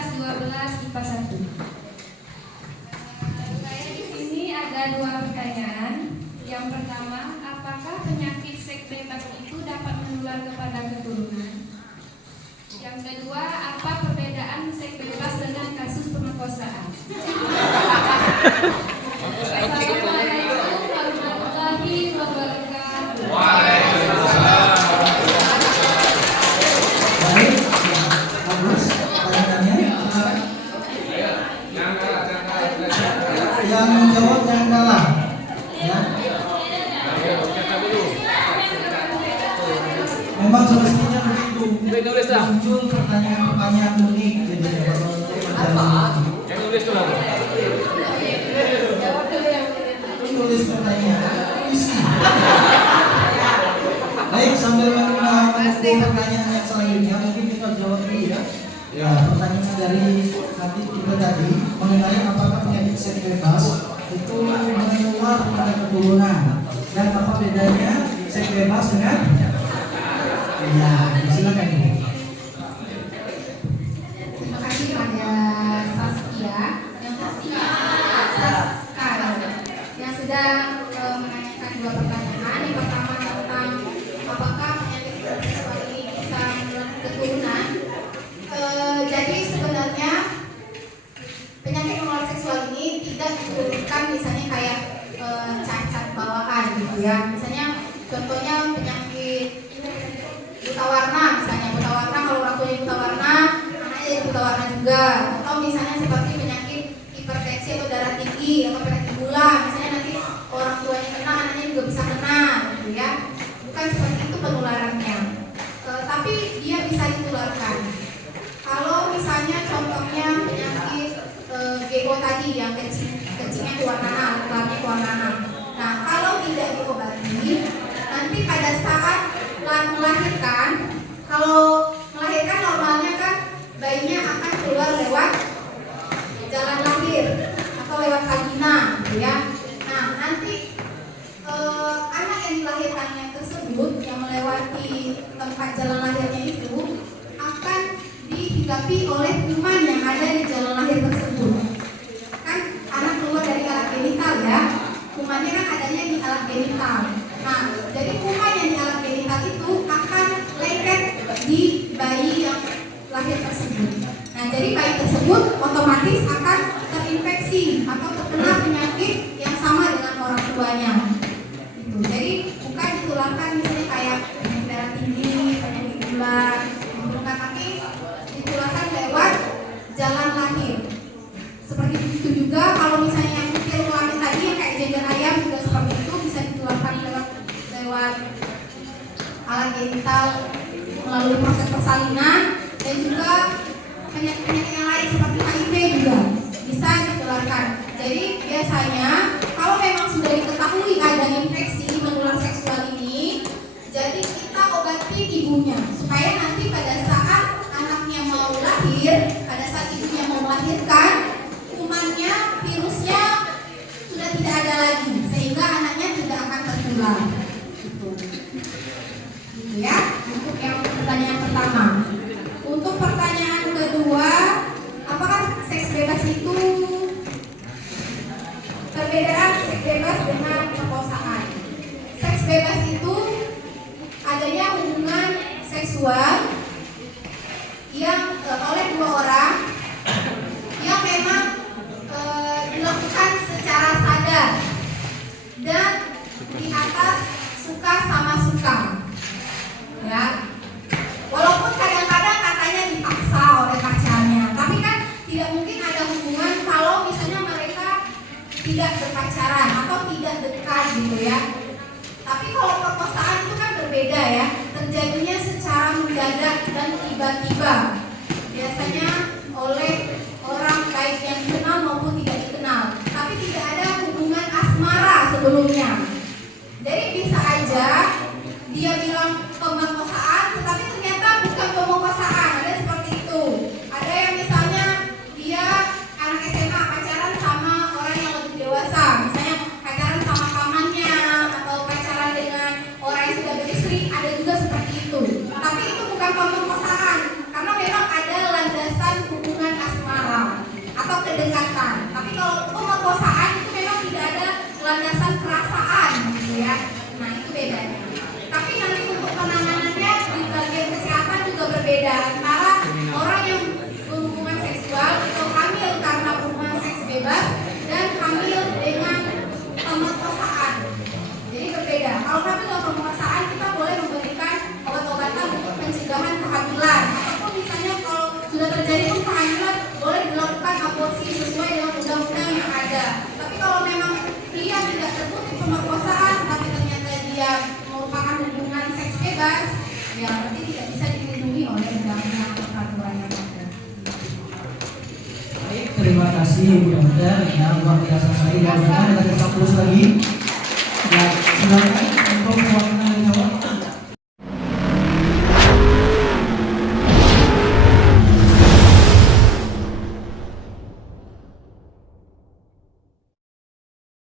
kelas 12 IPA 1. Saya di sini ada 2 pertanyaan. Yang pertama, apakah penyakit seks bebas itu dapat menular kepada keturunan? Yang kedua, apa perbedaan seks bebas dengan kasus pemerkosaan? Assalamualaikum warahmatullahi wabarakatuh. Waalaikumsalam. Baik, bagus pertanyaannya. Yang menjawab jangan kalah. Ya. Memang semestinya begitu. Muncul pertanyaan-pertanyaan unik gitu ya. Yang nulis tuh apa? Tulis pertanyaan isi. Baik, sambil menunggu pertanyaan yang selanjutnya mungkin kita jawab dulu ya. Ya, pertanyaan dari nanti kita tadi mengenai apakah penyakit seks bebas itu menular pada keturunan dan apa bedanya seks bebas dengan ya, silakan Ibu. Terima kasih pada Saskia yang sedang menanyakan 2 pertanyaan. Yang pertama tentang apakah penyakit seksual ini bisa menular keturunan. Jadi sebenarnya penyakit menular seksual ini tidak diturunkan misalnya kayak cacat bawaan gitu ya. Misalnya contohnya penyakit buta warna, misalnya buta warna, kalau orang tuanya buta warna, anaknya jadi buta warna juga. Atau misalnya seperti penyakit hipertensi atau darah tinggi atau penyakit gula, misalnya nanti orang tuanya kena, anaknya juga bisa kena, gitu ya. Bukan seperti itu penularannya, tapi dia bisa ditularkan. Kalau misalnya contohnya penyakit GO tadi yang kencingnya kewarnaan, kelarnya kewarnaan. Nah, kalau tidak diobati, nanti pada saat melahirkan, kalau melahirkan normalnya kan bayinya akan keluar lewat jalan lahir atau lewat vagina, gitu ya. Nah, nanti anak yang dilahirkannya tersebut yang melewati tempat jalan lahirnya itu akan dihinggapi oleh kuman yang ada di jalan lahir tersebut. Kan anak keluar dari alat genital ya, kumannya kan adanya di alat genital. Nah, jadi kuman yang di alat genital itu akan lengket di bayi yang lahir tersebut. Nah, jadi bayi tersebut otomatis akan terinfeksi atau terkena penyakit yang sama dengan orang tuanya. Gitu. Jadi bukan ditularkan misalnya kayak penyakit darah tinggi, penyakit gula, bukan, tapi ditularkan lewat jalan lahir. Seperti itu juga kalau misalnya yang kecil kelamin tadi yang kayak jajar ayam juga seperti itu bisa ditularkan lewat alat genital melalui proses persalinan, dan juga penyakit-penyakit yang lain seperti HIV juga bisa ditularkan. Jadi biasanya kalau memang sudah diketahui ada infeksi menular seksual ini, jadi kita obati ibunya supaya nanti pada saat anaknya mau lahir, pada saat ibunya mau melahirkan, kumannya, virusnya sudah tidak ada lagi, sehingga anaknya tidak akan tertular. Gitu ya, untuk yang pertanyaan pertama. Untuk pertanyaan kedua, apakah seks bebas itu kalau memang dia tidak terbukti pemerkosaan, tapi ternyata dia merupakan hubungan seks bebas, ya berarti tidak bisa dilindungi oleh undang-undang peraturan yang ada. Baik, terima kasih Bu Dokter. Ya, luar biasa sekali. Dan sekarang kita terus lagi. Ya, silakan